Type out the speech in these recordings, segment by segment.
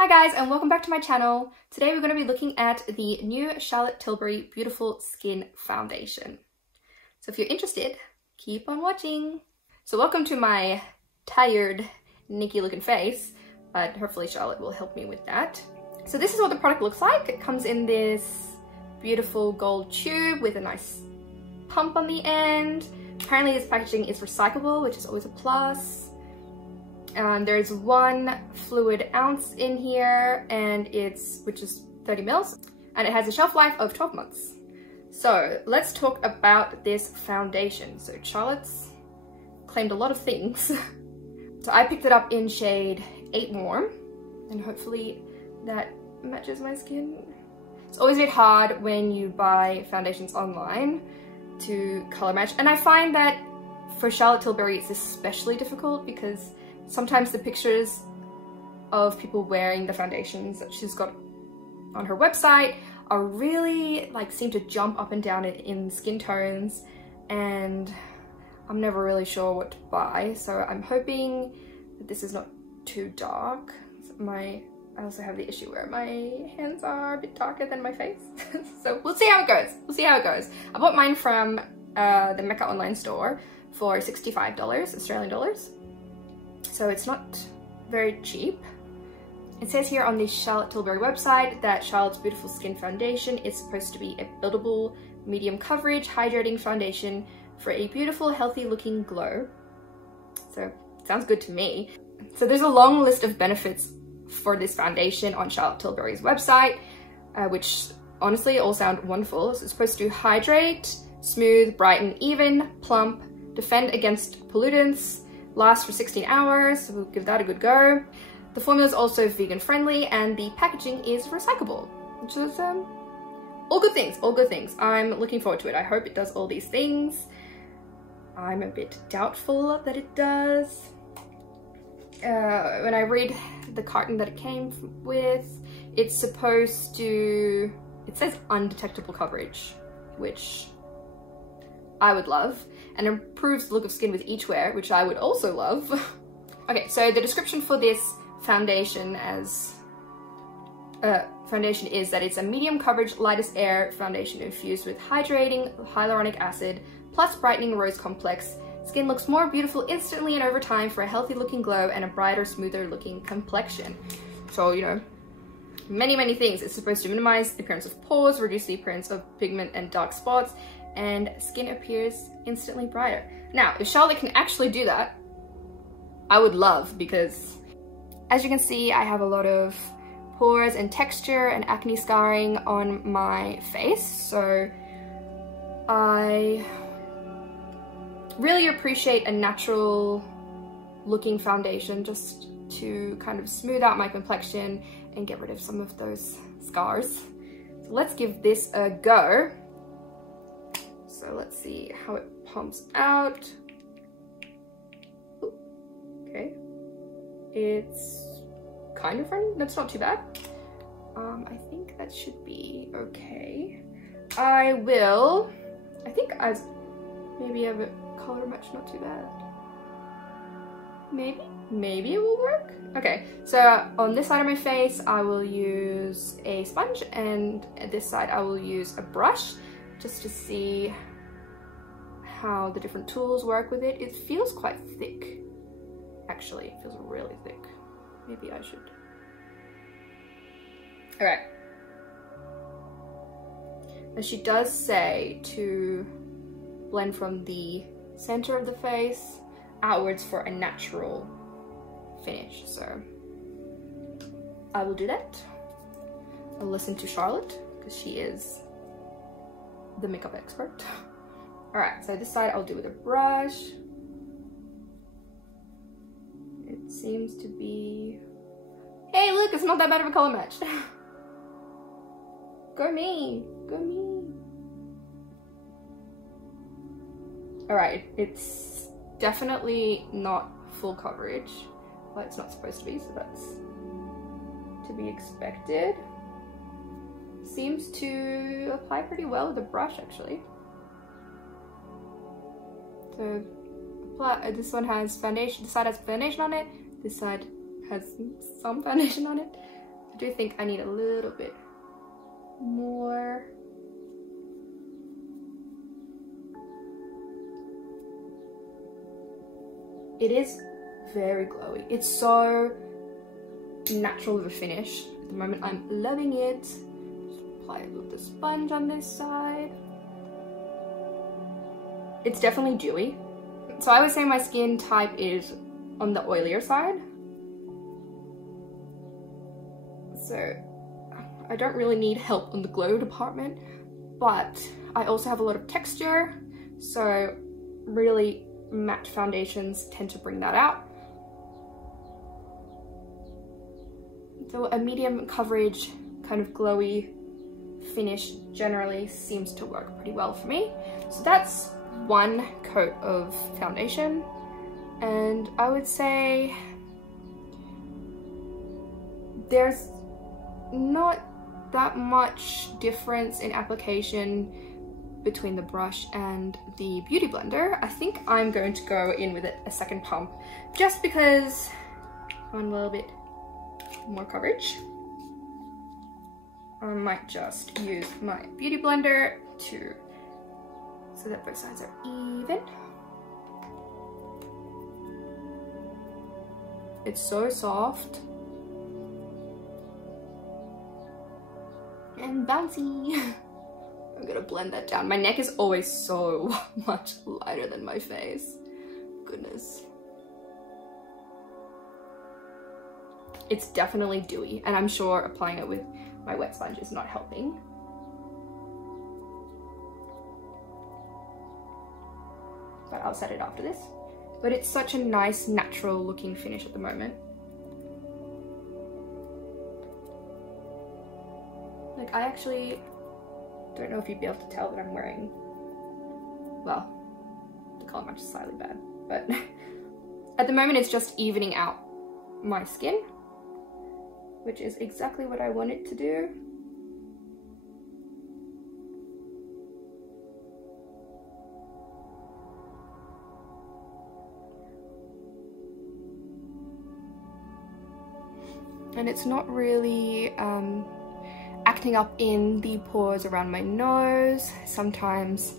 Hi guys, and welcome back to my channel. Today we're going to be looking at the new Charlotte Tilbury Beautiful Skin Foundation. So if you're interested, keep on watching. So welcome to my tired, Nikki looking face, but hopefully Charlotte will help me with that. So this is what the product looks like. It comes in this beautiful gold tube with a nice pump on the end. Apparently this packaging is recyclable, which is always a plus. There's 1 fluid ounce in here, and which is 30 mils, and it has a shelf life of 12 months. So let's talk about this foundation. So Charlotte's claimed a lot of things. So I picked it up in shade 8 Warm, and hopefully that matches my skin. It's always a bit hard when you buy foundations online to color match, and I find that for Charlotte Tilbury it's especially difficult because sometimes the pictures of people wearing the foundations that she's got on her website are really seem to jump up and down in skin tones, and I'm never really sure what to buy. So I'm hoping that this is not too dark. I also have the issue where my hands are a bit darker than my face. So we'll see how it goes. We'll see how it goes. I bought mine from the Mecca online store for $65 Australian dollars. So it's not very cheap. It says here on the Charlotte Tilbury website that Charlotte's Beautiful Skin Foundation is supposed to be a buildable, medium coverage, hydrating foundation for a beautiful, healthy looking glow. So sounds good to me. So there's a long list of benefits for this foundation on Charlotte Tilbury's website, which honestly all sound wonderful. So it's supposed to hydrate, smooth, brighten, even, plump, defend against pollutants, last for 16 hours, so we'll give that a good go. The formula is also vegan friendly, and the packaging is recyclable, which is all good things, all good things. I'm looking forward to it. I hope it does all these things. I'm a bit doubtful that it does. When I read the carton that it came with, it's supposed to, it says undetectable coverage, which I would love, and improves the look of skin with each wear, which I would also love. Okay, so the description for this foundation is that it's a medium coverage, lightest air foundation infused with hydrating hyaluronic acid plus brightening rose complex. Skin looks more beautiful instantly and over time for a healthy looking glow and a brighter, smoother looking complexion. So, you know, many things. It's supposed to minimize the appearance of pores, reduce the appearance of pigment and dark spots, and skin appears instantly brighter. Now, if Charlotte can actually do that, I would love, because as you can see, I have a lot of pores and texture and acne scarring on my face, so I really appreciate a natural looking foundation just to kind of smooth out my complexion and get rid of some of those scars. So let's give this a go. So let's see how it pumps out. Ooh, okay, it's kind of running. That's not too bad. I think that should be okay. I think maybe have a color match, not too bad. Maybe it will work. Okay, so on this side of my face, I will use a sponge, and at this side, I will use a brush just to see how the different tools work with it. It feels quite thick, actually. It feels really thick. Maybe I should. All right. And she does say to blend from the center of the face outwards for a natural finish. So I will do that. I'll listen to Charlotte because she is the makeup expert. All right, so this side I'll do with a brush. It seems to be, hey look, it's not that bad of a color match. Go me, go me. All right, it's definitely not full coverage. Well, it's not supposed to be, so that's to be expected. Seems to apply pretty well with a brush, actually. So apply, this one has foundation, this side has foundation on it, this side has some foundation on it. I do think I need a little bit more. It is very glowy. It's so natural of a finish. At the moment, I'm loving it. Just apply it with the sponge on this side. It's definitely dewy. So I would say my skin type is on the oilier side. So I don't really need help on the glow department, but I also have a lot of texture. So really matte foundations tend to bring that out. So a medium coverage kind of glowy finish generally seems to work pretty well for me. So that's one coat of foundation, and I would say there's not that much difference in application between the brush and the beauty blender. I think I'm going to go in with a second pump just because I want a little bit more coverage. I might just use my beauty blender so that both sides are even. It's so soft and bouncy. I'm gonna blend that down. My neck is always so much lighter than my face. Goodness. It's definitely dewy, and I'm sure applying it with my wet sponge is not helping. But I'll set it after this. But it's such a nice, natural looking finish at the moment. Like, I actually don't know if you'd be able to tell that I'm wearing, well, the color match is slightly bad, but at the moment it's just evening out my skin, which is exactly what I want it to do. And it's not really acting up in the pores around my nose. Sometimes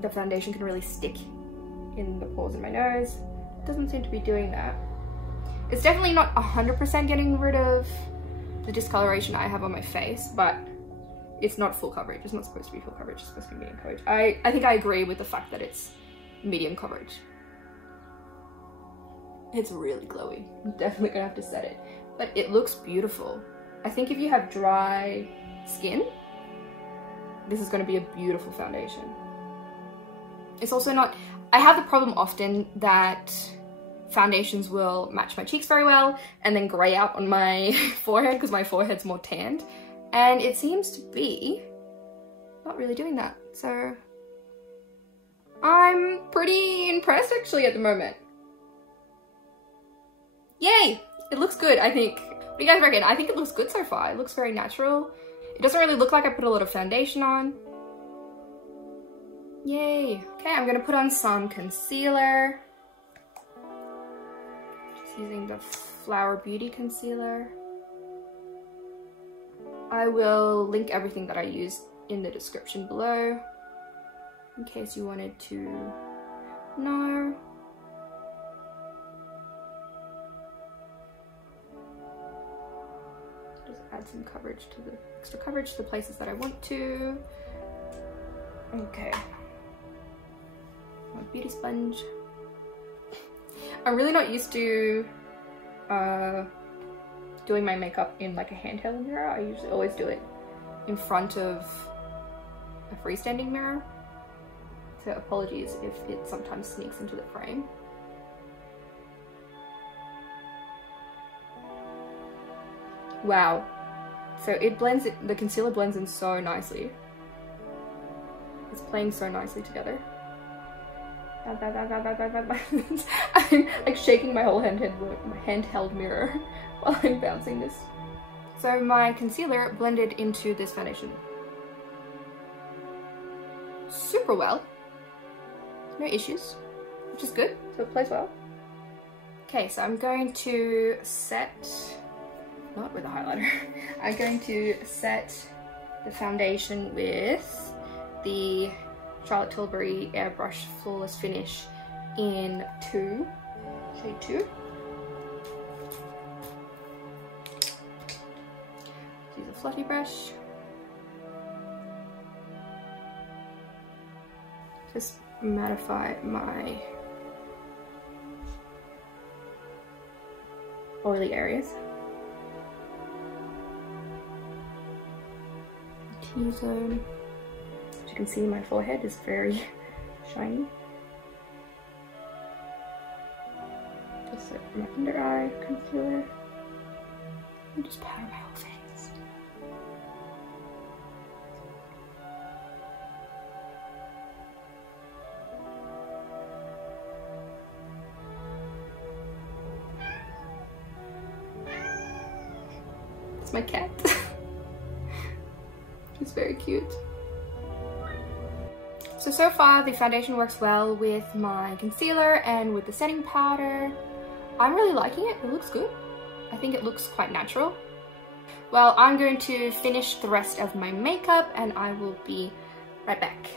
the foundation can really stick in the pores in my nose. It doesn't seem to be doing that. It's definitely not 100% getting rid of the discoloration I have on my face, but it's not full coverage. It's not supposed to be full coverage, it's supposed to be medium coverage. I think I agree with the fact that it's medium coverage. It's really glowy. I'm definitely gonna have to set it, but it looks beautiful. I think if you have dry skin, this is gonna be a beautiful foundation. It's also not, I have the problem often that foundations will match my cheeks very well and then gray out on my forehead because my forehead's more tanned, and it seems to be not really doing that. So I'm pretty impressed actually at the moment. Yay! It looks good, I think. What do you guys reckon? I think it looks good so far. It looks very natural. It doesn't really look like I put a lot of foundation on. Yay! Okay, I'm gonna put on some concealer. Just using the Flower Beauty concealer. I will link everything that I used in the description below, in case you wanted to know. Add some coverage to the extra coverage to the places that I want to. Okay. My beauty sponge. I'm really not used to doing my makeup in like a handheld mirror. I usually always do it in front of a freestanding mirror. So apologies if it sometimes sneaks into the frame. Wow. So it blends, the concealer blends in so nicely. It's playing so nicely together. I'm like shaking my whole handheld mirror while I'm bouncing this. So my concealer blended into this foundation super well. No issues, which is good, so it plays well. Okay, so I'm going to set not with a highlighter. I'm going to set the foundation with the Charlotte Tilbury Airbrush Flawless Finish in shade 2. Use a fluffy brush. Just mattify my oily areas. T-zone. As you can see, my forehead is very shiny. Just like my under eye concealer. And just powder my whole face. That's my cat. She's very cute. So far the foundation works well with my concealer and with the setting powder. I'm really liking it. It looks good. I think it looks quite natural. Well, I'm going to finish the rest of my makeup and I will be right back.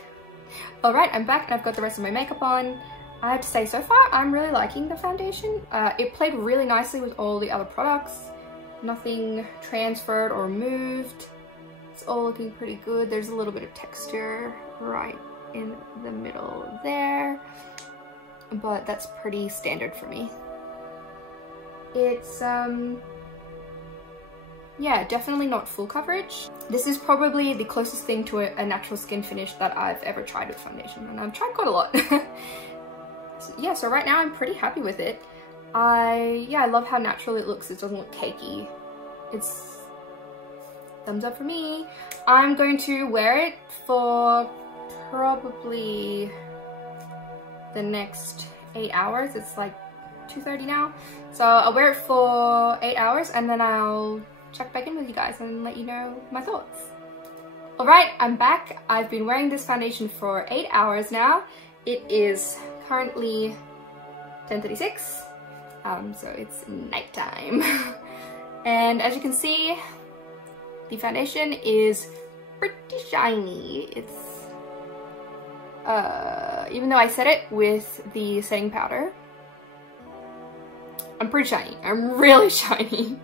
Alright, I'm back and I've got the rest of my makeup on. I have to say, so far I'm really liking the foundation. It played really nicely with all the other products. Nothing transferred or moved. It's all looking pretty good. There's a little bit of texture right in the middle there, but that's pretty standard for me. It's yeah, definitely not full coverage. This is probably the closest thing to a natural skin finish that I've ever tried with foundation, and I've tried quite a lot. So right now I'm pretty happy with it. I love how natural it looks. It doesn't look cakey. It's thumbs up for me. I'm going to wear it for probably the next 8 hours. It's like 2:30 now. So I'll wear it for 8 hours and then I'll check back in with you guys and let you know my thoughts. Alright, I'm back. I've been wearing this foundation for 8 hours now. It is currently 10:36. So it's nighttime. And as you can see, the foundation is pretty shiny. It's even though I set it with the setting powder, I'm pretty shiny. I'm really shiny.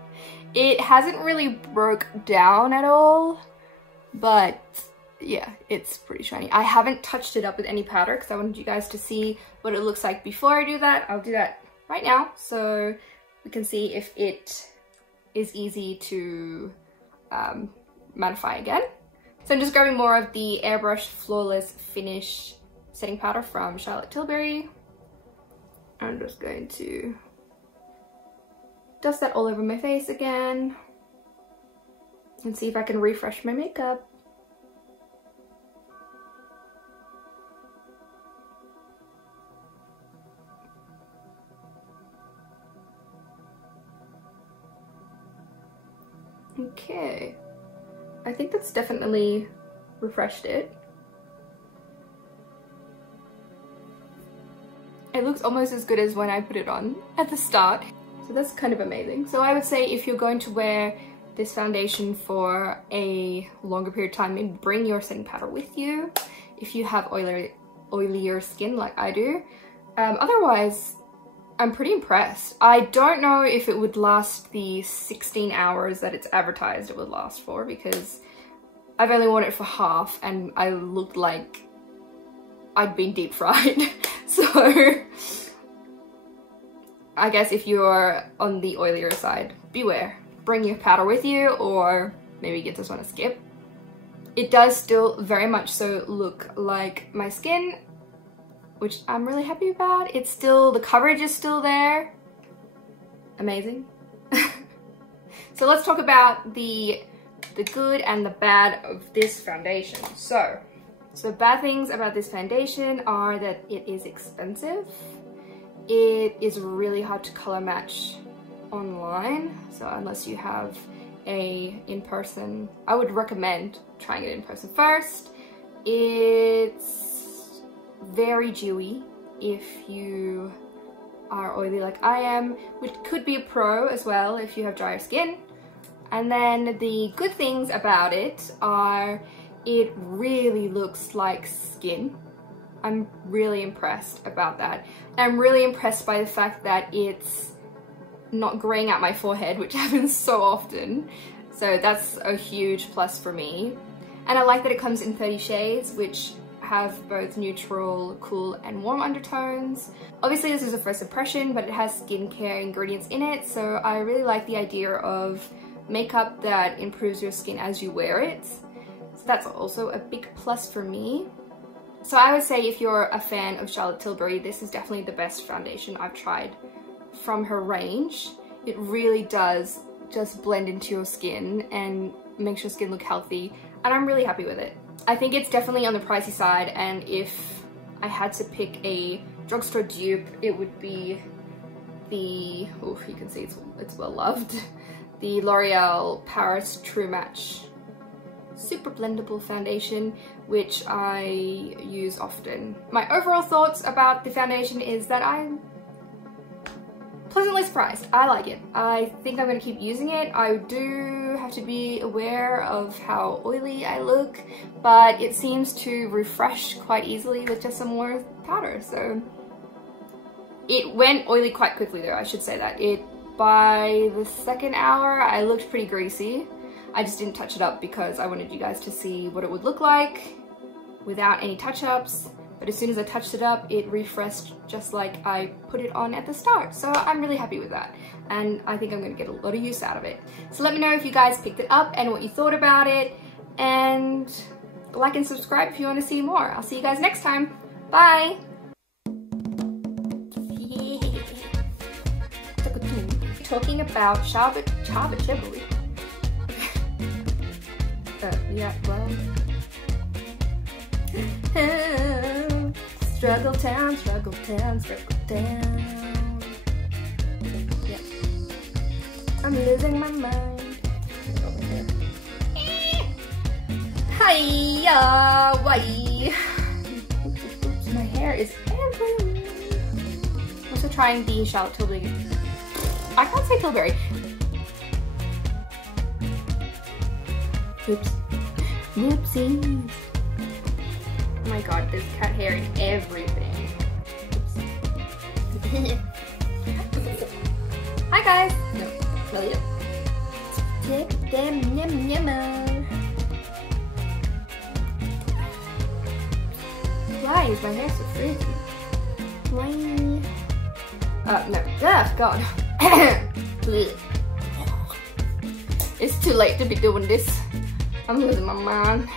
It hasn't really broke down at all, but yeah, it's pretty shiny. I haven't touched it up with any powder because I wanted you guys to see what it looks like before I do that. I'll do that right now so we can see if it is easy to mattify again. So I'm just grabbing more of the Airbrush Flawless Finish setting powder from Charlotte Tilbury. I'm just going to dust that all over my face again and see if I can refresh my makeup. Okay, I think that's definitely refreshed it. It looks almost as good as when I put it on at the start. So that's kind of amazing. So I would say if you're going to wear this foundation for a longer period of time, maybe bring your setting powder with you if you have oilier skin like I do. Otherwise, I'm pretty impressed. I don't know if it would last the 16 hours that it's advertised it would last for, because I've only worn it for half and I looked like I'd been deep fried. So I guess if you're on the oilier side, beware. Bring your powder with you, or maybe you just want to skip. It does still very much so look like my skin, which I'm really happy about. It's still, the coverage is still there. Amazing. So let's talk about the good and the bad of this foundation. So the bad things about this foundation are that it is expensive. It is really hard to color match online. So unless you have a in-person, I would recommend trying it in person first. It's very dewy if you are oily like I am, which could be a pro as well if you have drier skin. And then the good things about it are it really looks like skin. I'm really impressed about that. And I'm really impressed by the fact that it's not graying out my forehead, which happens so often. So that's a huge plus for me. And I like that it comes in 30 shades, which have both neutral, cool, and warm undertones. Obviously this is a first impression, but it has skincare ingredients in it, so I really like the idea of makeup that improves your skin as you wear it. So that's also a big plus for me. So I would say if you're a fan of Charlotte Tilbury, this is definitely the best foundation I've tried from her range. It really does just blend into your skin and makes your skin look healthy, and I'm really happy with it. I think it's definitely on the pricey side, and if I had to pick a drugstore dupe, it would be the, oh, you can see it's well loved, the L'Oreal Paris True Match Super Blendable Foundation, which I use often. My overall thoughts about the foundation is that I'm pleasantly surprised. I like it. I think I'm going to keep using it. I do have to be aware of how oily I look, but it seems to refresh quite easily with just some more powder. So it went oily quite quickly though, I should say that. By the second hour, I looked pretty greasy. I just didn't touch it up because I wanted you guys to see what it would look like without any touch-ups. But as soon as I touched it up, it refreshed just like I put it on at the start. So I'm really happy with that. And I think I'm gonna get a lot of use out of it. So let me know if you guys picked it up and what you thought about it. And like and subscribe if you wanna see more. I'll see you guys next time. Bye! Talking about Charlotte Tilbury. Yeah, well. Struggle town, struggle town, struggle town. Yeah. I'm losing my mind. Hiya, why? My hair is everywhere. I'm also trying the Charlotte Tilbury. I can't say Tilbury. Oops. Whoopsies. Oh my god, there's cat hair in everything. Hi guys! No, really don't. Take them, yum yum. Why is my hair so frizzy? Why? No. Ugh, god. It's too late to be doing this. I'm losing my mind.